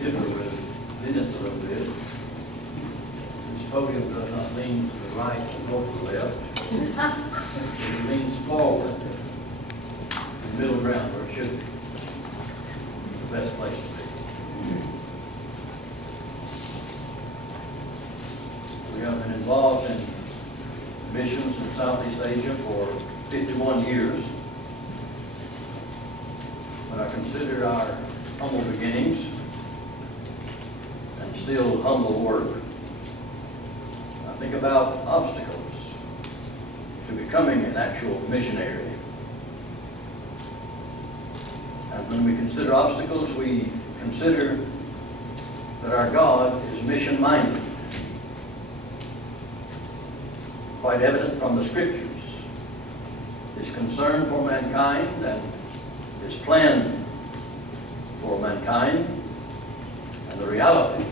differ with Dennis a little bit. This podium does not lean to the right or to the left. It leans forward, in the middle ground where it should be. The best place to be. We have been involved in missions in Southeast Asia for 51 years. When I consider our humble beginnings and still humble work, I think about obstacles to becoming an actual missionary. And when we consider obstacles, we consider that our God is mission-minded. Quite evident from the Scriptures. His concern for mankind and His plan for mankind and the reality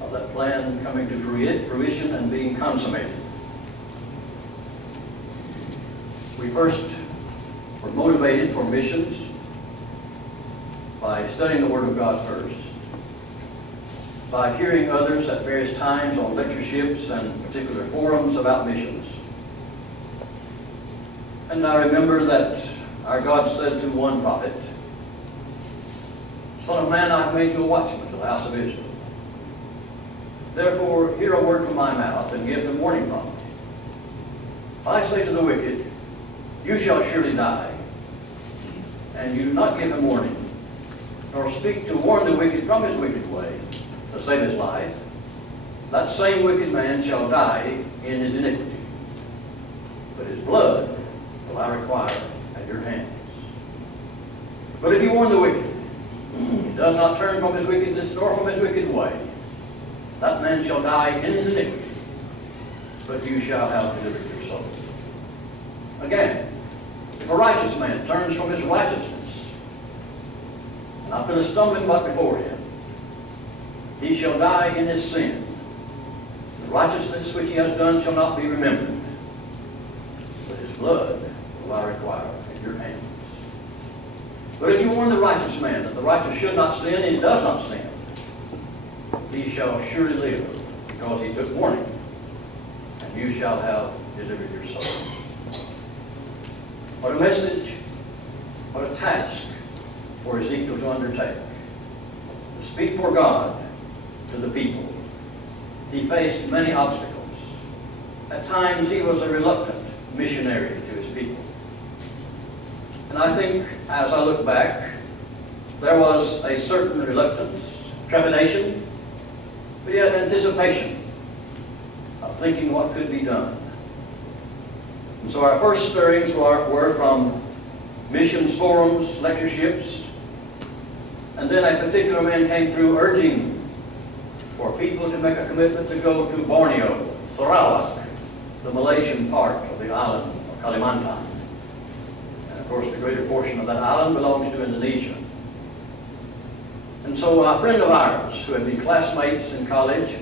of that plan coming to fruition and being consummated. We first were motivated for missions by studying the Word of God first, by hearing others at various times on lectureships and particular forums about missions. And I remember that our God said to one prophet, "Son of man, I have made you a watchman to the house of Israel. Therefore, hear a word from my mouth and give them warning from it. I say to the wicked, you shall surely die, and you do not give him warning, nor speak to warn the wicked from his wicked way, to save his life. That same wicked man shall die in his iniquity, but his blood will I require at your hands. But if you warn the wicked, he does not turn from his wickedness nor from his wicked way, that man shall die in his iniquity, but you shall have delivered your soul. Again, if a righteous man turns from his righteousness, and I put a stumbling block before him, he shall die in his sin. The righteousness which he has done shall not be remembered, but his blood will I require at your hands. But if you warn the righteous man that the righteous should not sin, and he does not sin, he shall surely live, because he took warning, and you shall have delivered your soul." What a message, what a task for Ezekiel to undertake. To speak for God to the people. He faced many obstacles. At times he was a reluctant missionary to his people. And I think, as I look back, there was a certain reluctance, trepidation, but yet anticipation of thinking what could be done. And so our first stirrings were from missions forums, lectureships, and then a particular man came through urging for people to make a commitment to go to Borneo, Sarawak, the Malaysian part of the island of Kalimantan. And of course the greater portion of that island belongs to Indonesia. And so a friend of ours who had been classmates in college,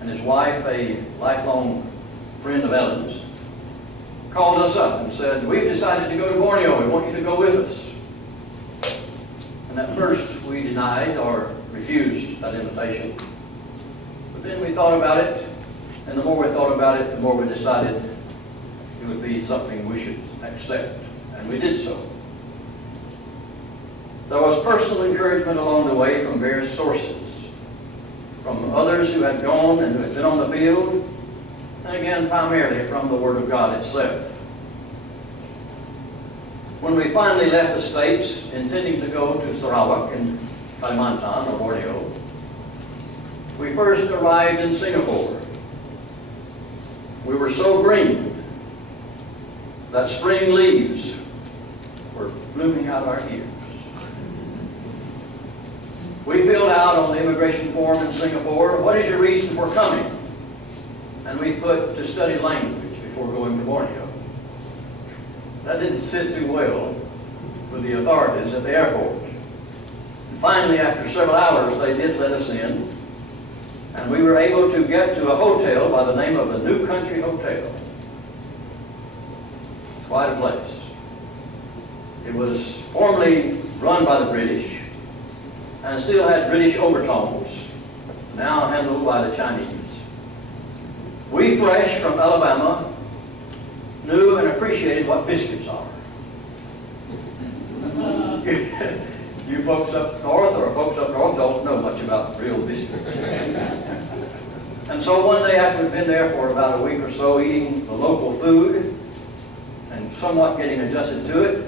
and his wife, a lifelong friend of Ellen's, called us up and said, "We've decided to go to Borneo. We want you to go with us." And at first we denied or refused that invitation. But then we thought about it, and the more we thought about it, the more we decided it would be something we should accept. And we did so. There was personal encouragement along the way from various sources, from others who had gone and who had been on the field, and again, primarily from the Word of God itself. When we finally left the States, intending to go to Sarawak in Kalimantan or Borneo, we first arrived in Singapore. We were so green that spring leaves were blooming out our ears. We filled out on the immigration form in Singapore, "What is your reason for coming?" And we put "to study language" before going to Borneo. That didn't sit too well with the authorities at the airport. And finally, after several hours, they did let us in, and we were able to get to a hotel by the name of the New Country Hotel. Quite a place. It was formerly run by the British, and still had British overtones, now handled by the Chinese. We fresh from Alabama knew and appreciated what biscuits are. You folks up north, or folks up north, don't know much about real biscuits. And so one day after we'd been there for about a week or so eating the local food and somewhat getting adjusted to it,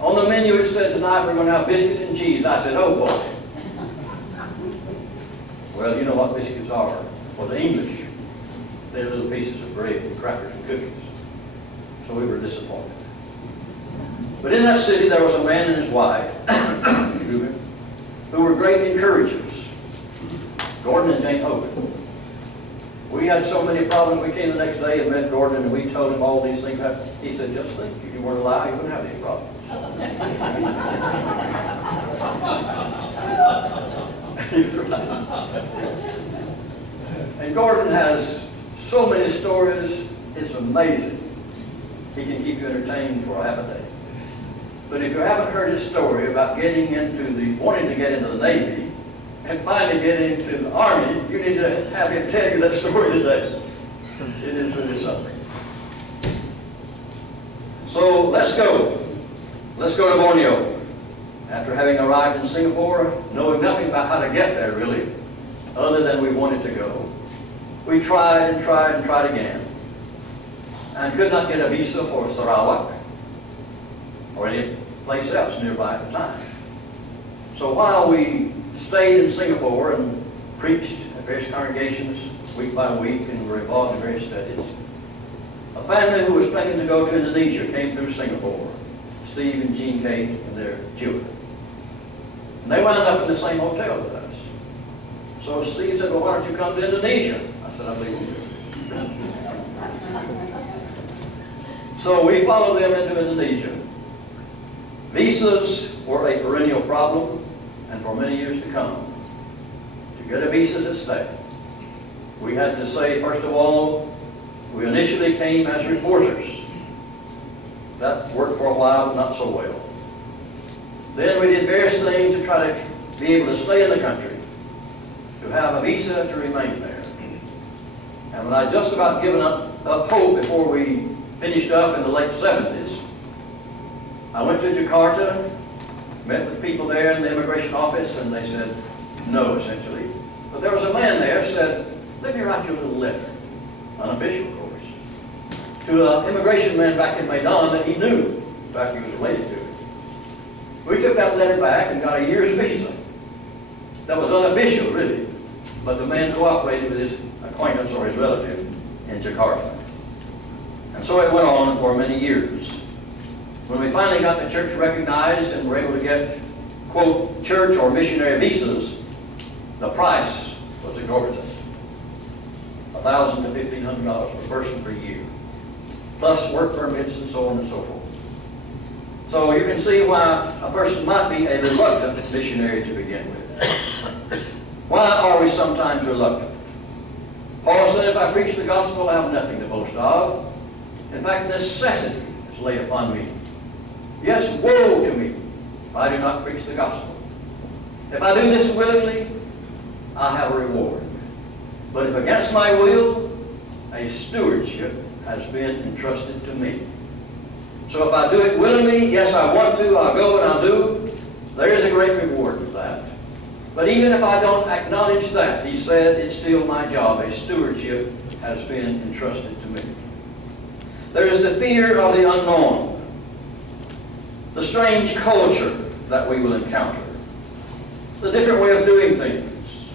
on the menu it said, tonight we're going to have biscuits and cheese. I said, oh boy. Well, you know what biscuits are. For the English, they're little pieces of bread and crackers and cookies. So we were disappointed. But in that city there was a man and his wife who were great encouragers. Gordon and Jane Hogan. We had so many problems. We came the next day and met Gordon, and we told him all these things. He said, just think, if you weren't alive, you wouldn't have any problems. He's right. And Gordon has so many stories, it's amazing. He can keep you entertained for half a day. But if you haven't heard his story about wanting to get into the Navy and finally getting into the Army, you need to have him tell you that story today. It is really something. So let's go. Let's go to Borneo. After having arrived in Singapore, knowing nothing about how to get there really, other than we wanted to go, we tried and tried and tried again, and could not get a visa for Sarawak or any place else nearby at the time. So while we stayed in Singapore and preached at various congregations week by week and were involved in various studies, a family who was planning to go to Indonesia came through Singapore, Steve and Jean Kate and their children. And they wound up in the same hotel with us. So Steve said, well, why don't you come to Indonesia? I said, I believe you. So we followed them into Indonesia. Visas were a perennial problem, and for many years to come. To get a visa to stay, we had to say, first of all, we initially came as reporters. That worked for a while, but not so well. Then we did various things to try to be able to stay in the country, to have a visa to remain there. And when I just about given up hope before we finished up in the late 70s, I went to Jakarta, met with people there in the immigration office, and they said no, essentially. But there was a man there who said, let me write you a little letter, unofficial, of course, to an immigration man back in Medan that he knew. In fact, he was related to him. We took that letter back and got a year's visa. That was unofficial, really, but the man cooperated with his acquaintance or his relative in Jakarta. And so it went on for many years. When we finally got the church recognized and were able to get, quote, church or missionary visas, the price was exorbitant. $1,000 to $1,500 per person per year, plus work permits and so on and so forth. So you can see why a person might be a reluctant missionary to begin with. Why are we sometimes reluctant? Paul said, if I preach the gospel, I have nothing to boast of. In fact, necessity is laid upon me. Yes, woe to me if I do not preach the gospel. If I do this willingly, I have a reward. But if against my will, a stewardship has been entrusted to me. So if I do it willingly, yes, I want to, I'll go and I'll do, there is a great reward with that. But even if I don't acknowledge that, he said, it's still my job. A stewardship has been entrusted to me. There is the fear of the unknown, the strange culture that we will encounter, the different way of doing things.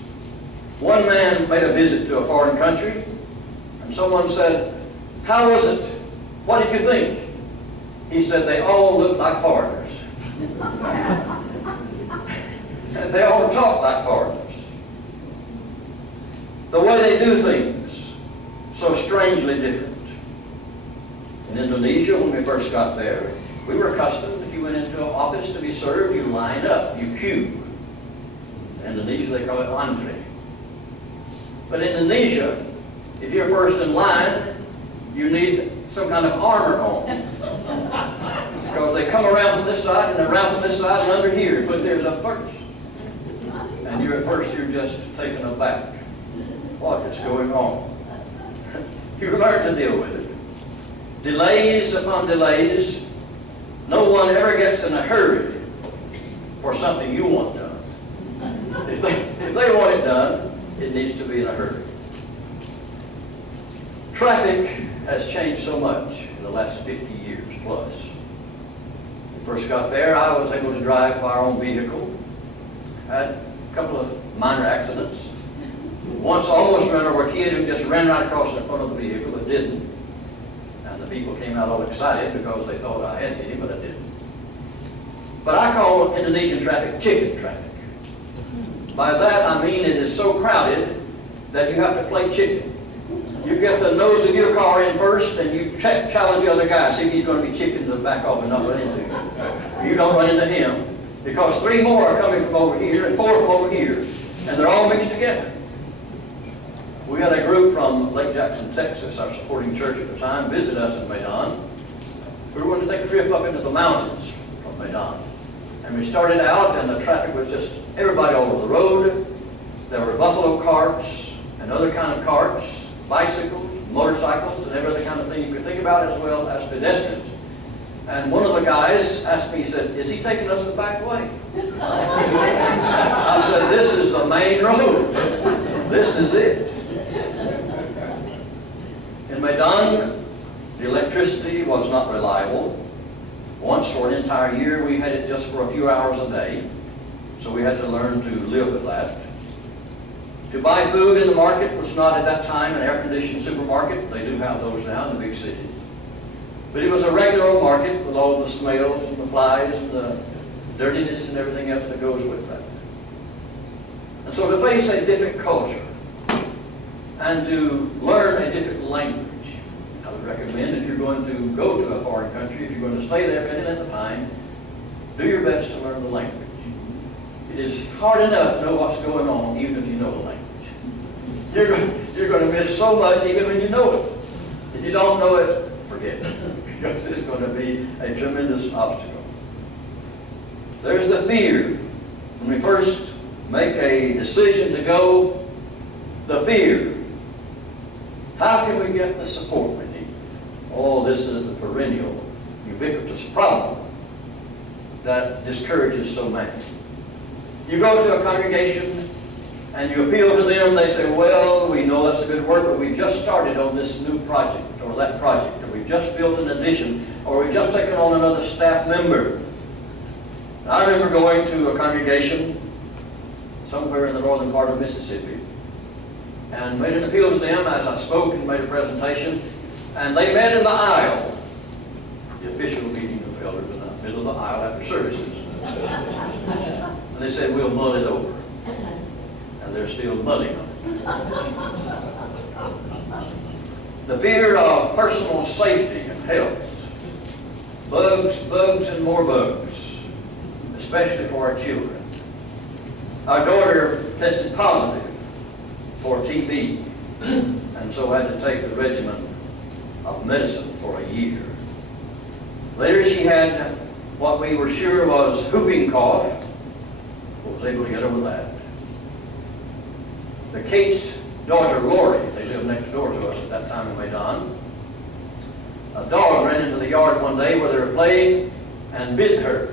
One man made a visit to a foreign country, and someone said, how was it? What did you think? He said, they all look like foreigners. And they all talk like foreigners. The way they do things, so strangely different. In Indonesia, when we first got there, we were accustomed, if you went into an office to be served, you line up, you queue. In Indonesia, they call it antri. But in Indonesia, if you're first in line, you need some kind of armor on. Because they come around from this side and around from this side and under here, but there's up first. And at first you're just taken aback. What is going on? You learn to deal with it. Delays upon delays. No one ever gets in a hurry for something you want done. If they want it done, it needs to be in a hurry. Traffic has changed so much in the last 50 years plus. When we first got there, I was able to drive our own vehicle. Had a couple of minor accidents. Once I almost ran over a kid who just ran right across in front of the vehicle, but didn't. And the people came out all excited because they thought I had hit him, but I didn't. But I call Indonesian traffic chicken traffic. By that I mean it is so crowded that you have to play chicken. You get the nose of your car in first and you challenge the other guy, see if he's going to be chicken to back off and not run into you. You don't run into him because 3 more are coming from over here and 4 from over here, and they're all mixed together. We had a group from Lake Jackson, Texas, our supporting church at the time, visit us in Medan. We were going to take a trip up into the mountains from Medan. And we started out and the traffic was just everybody all over the road. There were buffalo carts and other kind of carts, bicycles, motorcycles, and every other kind of thing you could think about, as well as pedestrians. And one of the guys asked me, he said, "Is he taking us the back way?" I said, "This is the main road. This is it." In Medan, the electricity was not reliable. Once for an entire year, we had it just for a few hours a day. So we had to learn to live with that. To buy food in the market was not at that time an air-conditioned supermarket. They do have those now in the big cities. But it was a regular old market with all the smells and the flies and the dirtiness and everything else that goes with that. And so to face a different culture and to learn a different language, I would recommend if you're going to go to a foreign country, if you're going to stay there for any length of time, do your best to learn the language. It is hard enough to know what's going on even if you know the language. You're going to miss so much even when you know it. If you don't know it, forget it, because it's going to be a tremendous obstacle. There's the fear. When we first make a decision to go, the fear. How can we get the support we need? Oh, this is the perennial, ubiquitous problem that discourages so many. You go to a congregation and you appeal to them, they say, "Well, we know that's a good work, but we just started on this new project or that project, or we've just built an addition, or we've just taken on another staff member." I remember going to a congregation somewhere in the northern part of Mississippi and made an appeal to them as I spoke and made a presentation, and they met in the aisle, the official meeting of elders in the middle of the aisle after services. And they said, "We'll mull it over." And they're still mulling on it. The fear of personal safety and health. Bugs, and more bugs, especially for our children. Our daughter tested positive for TB, and so had to take the regimen of medicine for a year. Later she had what we were sure was whooping cough, but was able to get over that. The Kate's daughter, Lori, they lived next door to us at that time in Medan. A dog ran into the yard one day where they were playing and bit her.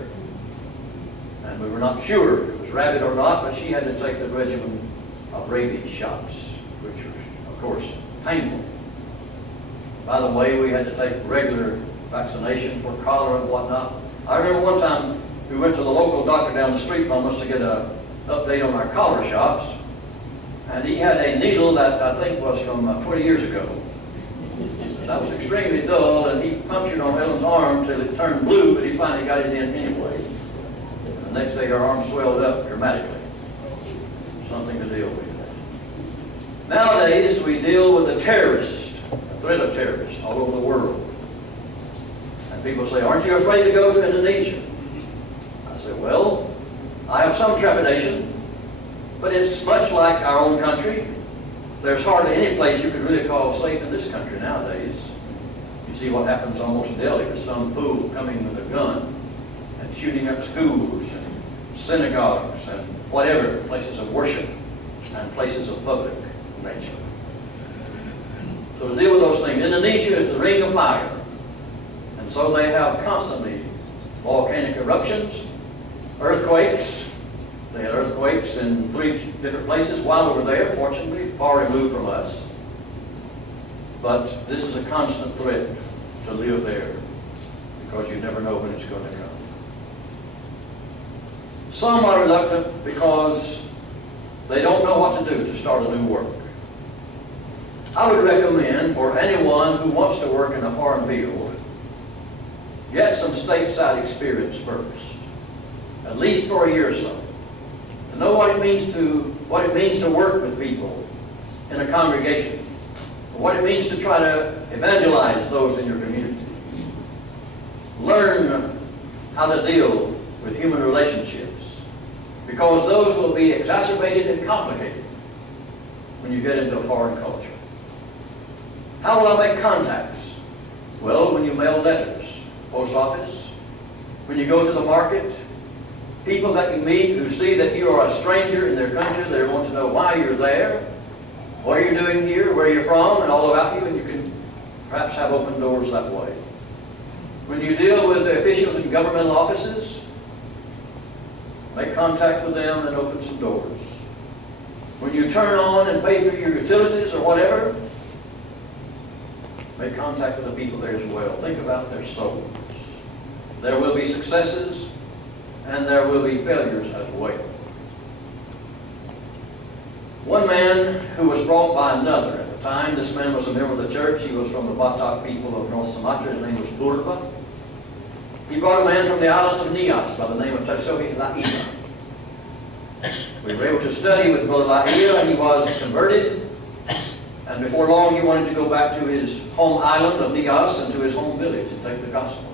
And we were not sure if it was rabbit or not, but she had to take the regimen of rabies shots, which was, of course, painful. By the way, we had to take regular vaccination for cholera and whatnot. I remember one time we went to the local doctor down the street from us to get an update on our cholera shots. And he had a needle that I think was from 20 years ago. That was extremely dull, and he punctured on Ellen's arm till it turned blue, but he finally got it in anyway. And the next day her arm swelled up dramatically. Something to deal with. Nowadays we deal with the terrorists, the threat of terrorists all over the world. And people say, "Aren't you afraid to go to Indonesia?" I say, "Well, I have some trepidation. But it's much like our own country. There's hardly any place you could really call safe in this country nowadays. You see what happens almost daily with some fool coming with a gun and shooting up schools and synagogues, and whatever, places of worship and places of public nature. So to deal with those things, Indonesia is the ring of fire. And so they have constantly volcanic eruptions, earthquakes. They had earthquakes in 3 different places while we were there, fortunately, far removed from us. But this is a constant threat to live there, because you never know when it's going to come. Some are reluctant because they don't know what to do to start a new work. I would recommend for anyone who wants to work in a foreign field, get some stateside experience first, at least for a year or so, to know what it means to work with people in a congregation, what it means to try to evangelize those in your community. Learn how to deal with human relationships, because those will be exacerbated and complicated when you get into a foreign culture. How will I make contacts? Well, when you mail letters, post office, when you go to the market, people that you meet who see that you are a stranger in their country, they want to know why you're there, what you're doing here, where you're from, and all about you, and you can perhaps have open doors that way. When you deal with the officials in governmental offices, make contact with them and open some doors. When you turn on and pay for your utilities or whatever, make contact with the people there as well. Think about their souls. There will be successes and there will be failures as well. One man who was brought by another at the time, this man was a member of the church. He was from the Batak people of North Sumatra. His name was Burba. He brought a man from the island of Nias by the name of Tasohi Laia. We were able to study with Brother Laia, and he was converted. And before long, he wanted to go back to his home island of Nias and to his home village and take the gospel.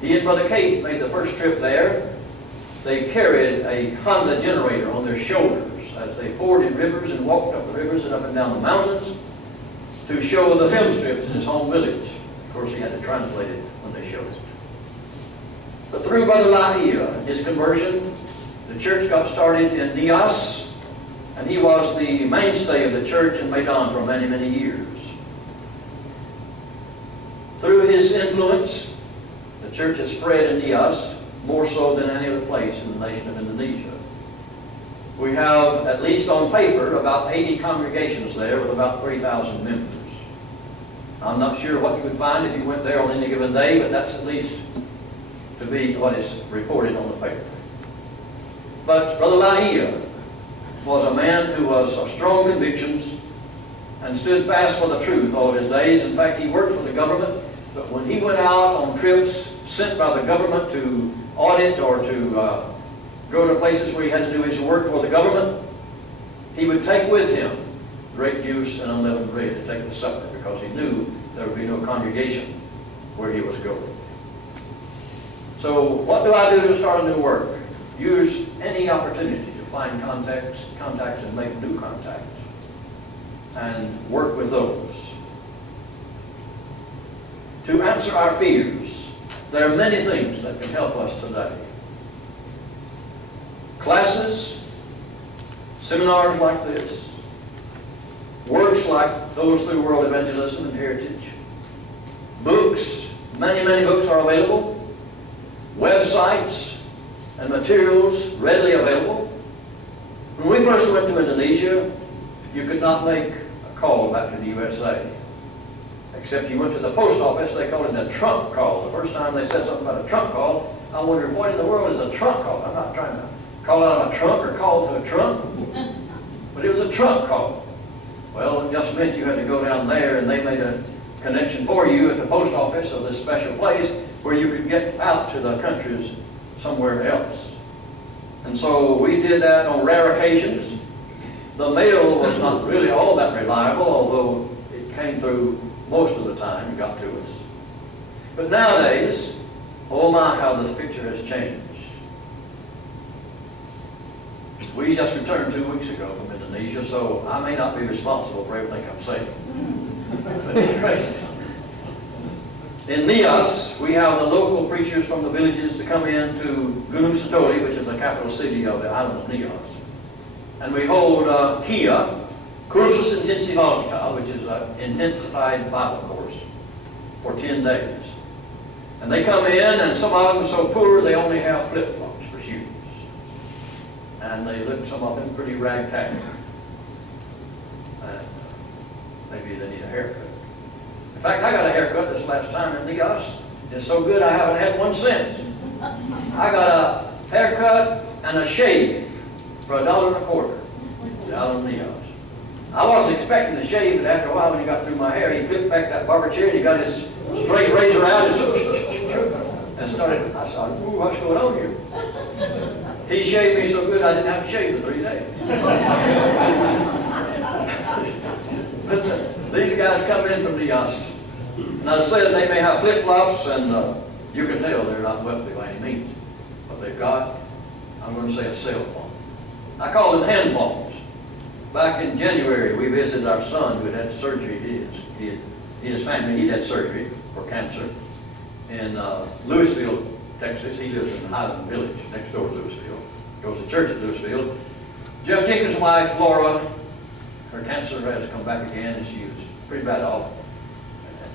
He and Brother Kate made the first trip there. They carried a Honda generator on their shoulders as they forded rivers and walked up the rivers and up and down the mountains to show the film strips in his home village. Of course, he had to translate it when they showed it. But through Brother Laia and his conversion, the church got started in Nias, and he was the mainstay of the church in Medan for many, many years. Through his influence, the church has spread in Nias more so than any other place in the nation of Indonesia. We have, at least on paper, about 80 congregations there with about 3,000 members. I'm not sure what you would find if you went there on any given day, but that's at least to be what is reported on the paper. But Brother Laia was a man who was of strong convictions and stood fast for the truth all of his days. In fact, he worked for the government, but when he went out on trips sent by the government to audit or to go to places where he had to do his work for the government, he would take with him grape juice and unleavened bread to take to supper, because he knew there would be no congregation where he was going. So what do I do to start a new work? Use any opportunity to find contacts and make new contacts and work with those. To answer our fears, there are many things that can help us today. Classes, seminars like this, works like those through World Evangelism and Heritage, books, many, many books are available, websites and materials readily available. When we first went to Indonesia, you could not make a call back to the USA. Except you went to the post office, they called it a trunk call. The first time they said something about a trunk call, I wondered, what in the world is a trunk call? I'm not trying to call out of a trunk or call to a trunk, but it was a trunk call. Well, it just meant you had to go down there, and they made a connection for you at the post office of this special place where you could get out to the countries somewhere else. And so we did that on rare occasions. The mail was not really all that reliable, although it came through most of the time and got to us. But nowadays, oh my, how this picture has changed. We just returned 2 weeks ago from Indonesia, so I may not be responsible for everything I'm saying. But anyway, In Nias, we have the local preachers from the villages to come in to Gunung Sitoli, which is the capital city of the island of Nias. And we hold Kia, Cursus Intensivaltica, which is an intensified Bible course, for 10 days. And they come in, and some of them are so poor they only have flip-flops for shoes. And they look, some of them, pretty ragtag. And maybe they need a haircut. In fact, I got a haircut this last time in Nias. It's so good I haven't had one since. I got a haircut and a shave for $1.25 down in Nias. I wasn't expecting to shave, but after a while when he got through my hair, he flipped back that barber chair and he got his straight razor out and started, I thought, ooh, what's going on here? He shaved me so good I didn't have to shave for 3 days. These guys come in from Nias. And I said they may have flip-flops, and you can tell they're not wealthy by any means. But they've got, I'm going to say, a cell phone. I call them hand phones. Back in January, we visited our son who had had surgery. He and his family, he'd had surgery for cancer in Louisville, Texas. He lives in Highland Village, next door to Louisville. Goes to church at Louisville. Jeff Jenkins' wife, Laura, her cancer has come back again, and she was pretty bad off.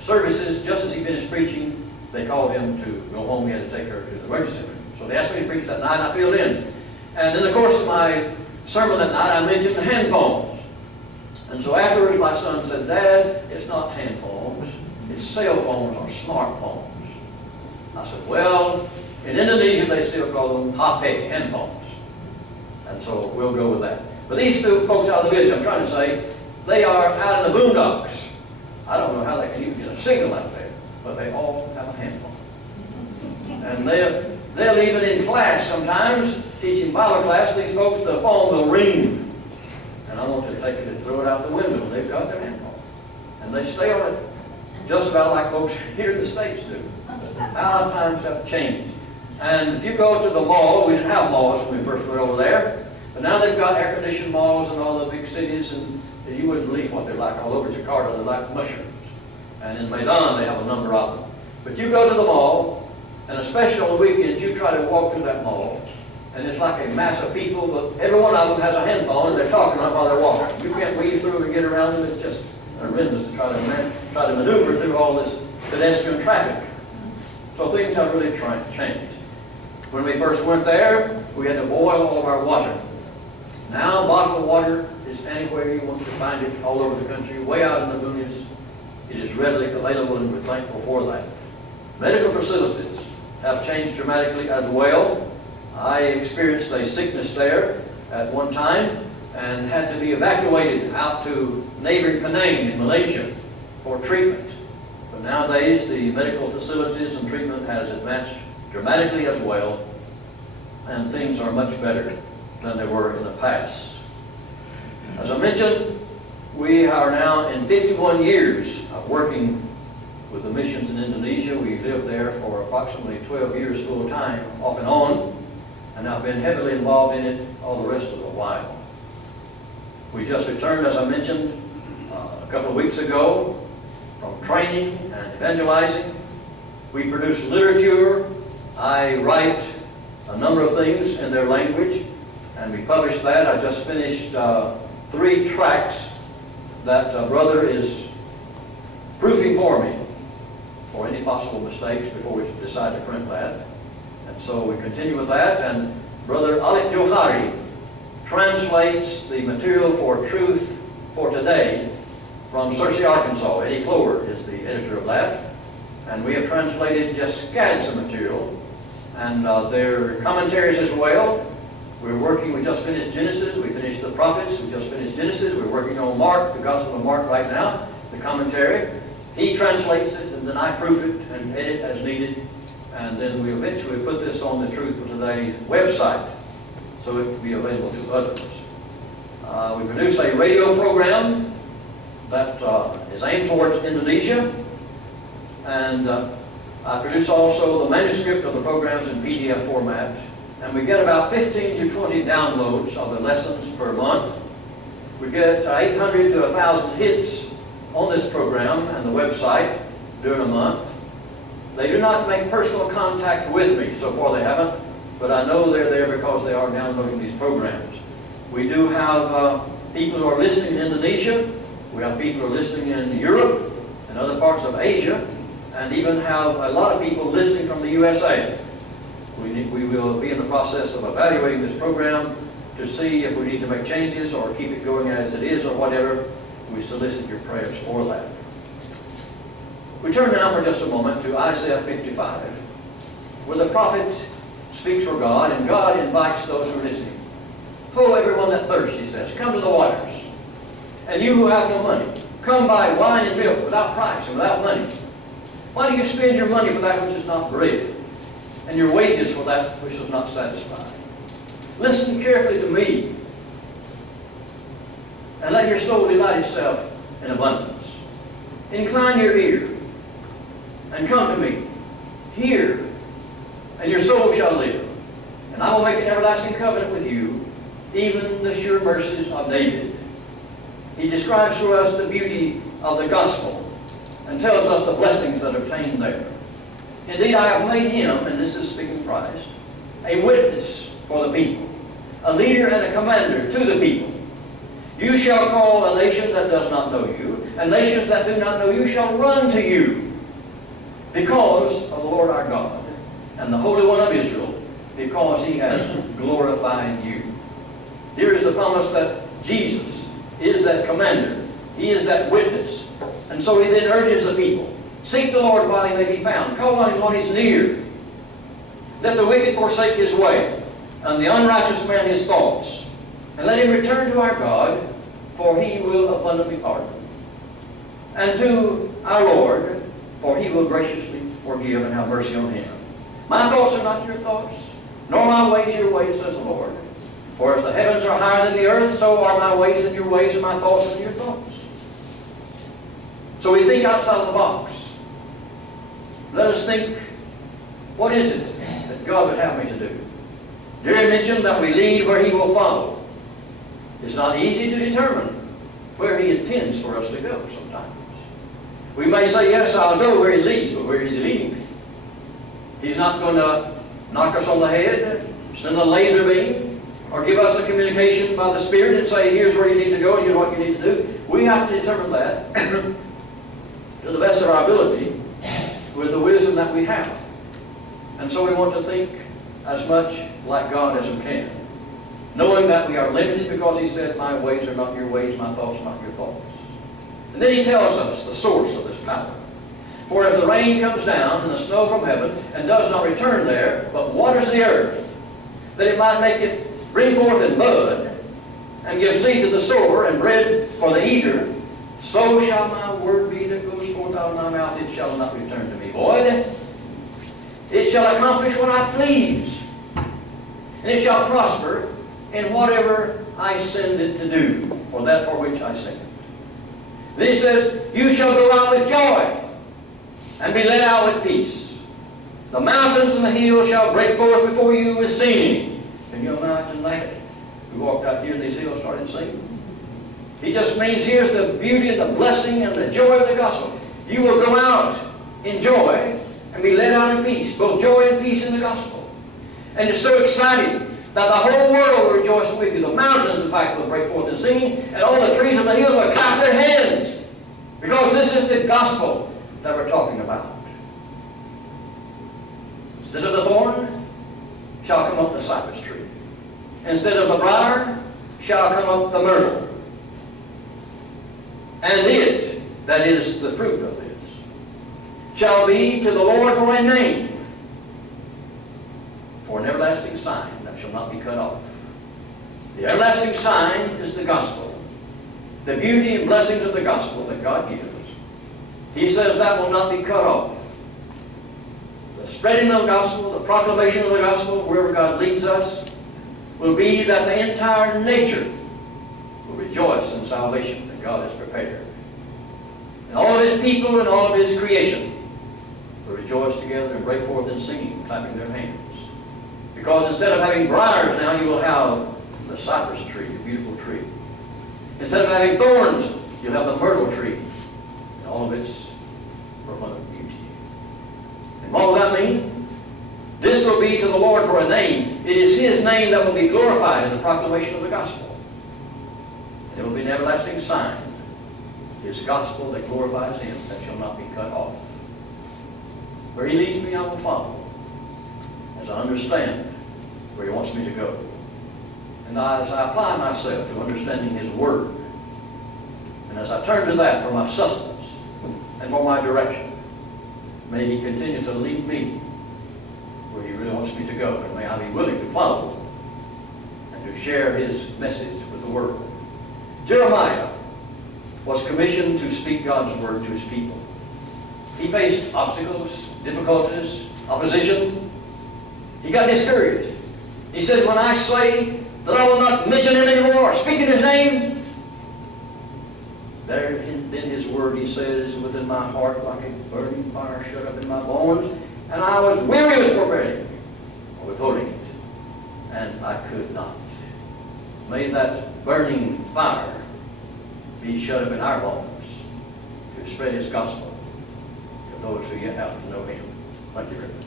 Services, just as he finished preaching, they called him to go home. He had to take her to the emergency room. So they asked me to preach that night, and I filled in. And in the course of my sermon that night, I mentioned the hand phones. And so afterwards, my son said, Dad, it's not hand phones, it's cell phones or smartphones. I said, well, in Indonesia, they still call them HP, hand phones. And so we'll go with that. But these folks out of the village, I'm trying to say, they are out in the boondocks. I don't know how they can even get a signal out there, but they all have a hand phone. And they'll even in class sometimes, teaching Bible class, these folks, the phone will ring. And I want to take it and throw it out the window. They've got their hand phone. And they stay on it just about like folks here in the States do. How times have changed. And if you go to the mall, we didn't have malls when we first went over there, but now they've got air-conditioned malls in all the big cities, and you wouldn't believe what they're like. All over Jakarta, they're like mushrooms. And in Medan, they have a number of them. But you go to the mall, and especially on the weekends, you try to walk through that mall, and it's like a mass of people, but every one of them has a hand phone, and they're talking while they're walking. You can't weave through and get around them. It's just horrendous to try to maneuver through all this pedestrian traffic. So things have really changed. When we first went there, we had to boil all of our water. Now, bottled water is anywhere you want to find it all over the country, way out in the boonies. It is readily available, and we're thankful for that. Medical facilities have changed dramatically as well. I experienced a sickness there at one time and had to be evacuated out to neighboring Penang in Malaysia for treatment. But nowadays, the medical facilities and treatment has advanced dramatically as well, and things are much better than they were in the past. As I mentioned, we are now in 51 years of working with the missions in Indonesia. We lived there for approximately 12 years full time, off and on, and I've been heavily involved in it all the rest of the while. We just returned, as I mentioned, a couple of weeks ago from training and evangelizing. We produce literature. I write a number of things in their language, and we publish that. I just finished 3 tracts that brother is proofing for me for any possible mistakes before we decide to print that. And so we continue with that, and Brother Alik Johari translates the material for Truth for Today from Searcy, Arkansas. Eddie Clover is the editor of that. And we have translated just scads of material, and their commentaries as well. We're working, we just finished Genesis, we finished the prophets, we just finished Genesis, we're working on Mark, the Gospel of Mark right now, the commentary. He translates it, and then I proof it and edit as needed, and then we eventually put this on the Truth for Today website so it can be available to others. We produce a radio program that is aimed towards Indonesia, and I produce also the manuscript of the programs in PDF format. And we get about 15 to 20 downloads of the lessons per month. We get 800 to 1,000 hits on this program and the website during a month. They do not make personal contact with me. So far they haven't, but I know they're there because they are downloading these programs. We do have people who are listening in Indonesia. We have people who are listening in Europe and other parts of Asia, and even have a lot of people listening from the USA. We will be in the process of evaluating this program to see if we need to make changes or keep it going as it is or whatever. We solicit your prayers for that. We turn now for just a moment to Isaiah 55, where the prophet speaks for God, and God invites those who are listening. Ho, everyone that thirsts, he says, come to the waters. And you who have no money, come buy wine and milk without price and without money. Why do you spend your money for that which is not bread, and your wages for that which is not satisfied? Listen carefully to me, and let your soul delight itself in abundance. Incline your ear, and come to me. Hear, and your soul shall live. And I will make an everlasting covenant with you, even the sure mercies of David. He describes for us the beauty of the gospel and tells us the blessings that are obtained there. Indeed, I have made him, and this is speaking of Christ, a witness for the people, a leader and a commander to the people. You shall call a nation that does not know you, and nations that do not know you shall run to you, because of the Lord our God and the Holy One of Israel, because he has glorified you. Here is the promise that Jesus is that commander. He is that witness. And so he then urges the people, seek the Lord while he may be found. Call on him when he's near. Let the wicked forsake his way, and the unrighteous man his thoughts. And let him return to our God, for he will abundantly pardon. And to our Lord, for he will graciously forgive and have mercy on him. My thoughts are not your thoughts, nor my ways your ways, says the Lord. For as the heavens are higher than the earth, so are my ways than your ways, and my thoughts than your thoughts. So we think outside of the box. Let us think, what is it that God would have me to do? Jerry mentioned that we lead where he will follow. It's not easy to determine where he intends for us to go sometimes. We may say, yes, I'll go where he leads, but where is he leading me? He's not going to knock us on the head, send a laser beam, or give us a communication by the Spirit and say, here's where you need to go, and here's what you need to do. We have to determine that to the best of our ability with the wisdom that we have. And so we want to think as much like God as we can, knowing that we are limited because he said, my ways are not your ways, my thoughts are not your thoughts. And then he tells us the source of this power. For as the rain comes down and the snow from heaven and does not return there, but waters the earth, that it might make it bring forth in bud, and give seed to the sower and bread for the eater, so shall my word be that goes forth out of my mouth, it shall not return to me void. It shall accomplish what I please, and it shall prosper in whatever I send it to do, or that for which I send it. Then he says, you shall go out with joy, and be led out with peace. The mountains and the hills shall break forth before you with singing. Can you imagine that? We walked out here in these hills and started singing. He just means here's the beauty and the blessing and the joy of the gospel. You will go out in joy and be led out in peace. Both joy and peace in the gospel. And it's so exciting that the whole world will rejoice with you. The mountains, in fact, will break forth in singing, and all the trees of the hill will clap their hands. Because this is the gospel that we're talking about. Instead of the thorn, shall come up the cypress tree. Instead of the briar, shall come up the myrtle. And it, that is the fruit of this, shall be to the Lord for a name, for an everlasting sign that shall not be cut off. The everlasting sign is the gospel. The beauty and blessings of the gospel that God gives. He says that will not be cut off. The spreading of the gospel, the proclamation of the gospel, wherever God leads us, will be that the entire nature will rejoice in salvation that God has prepared. And all of his people and all of his creation will rejoice together and break forth in singing, clapping their hands. Because instead of having briars now, you will have the cypress tree, the beautiful tree. Instead of having thorns, you'll have the myrtle tree, and all of its profound beauty. And what will that mean? This will be to the Lord for a name. It is His name that will be glorified in the proclamation of the gospel. And it will be an everlasting sign. His gospel that glorifies Him, that shall not be cut off. Where He leads me, I will follow, as I understand where He wants me to go. And as I apply myself to understanding His Word, and as I turn to that for my sustenance and for my direction, may He continue to lead me where He really wants me to go, and may I be willing to follow and to share His message with the world. Jeremiah was commissioned to speak God's Word to his people. He faced obstacles, difficulties, opposition. He got discouraged. He said, when I say that I will not mention Him anymore or speak in His name, there in His Word He says, within my heart like a burning fire shut up in my bones, and I was weary with forbearing, or withholding it, and I could not. May that burning fire be shut up in our bones to spread His gospel to those who yet have to know Him. Thank you very much.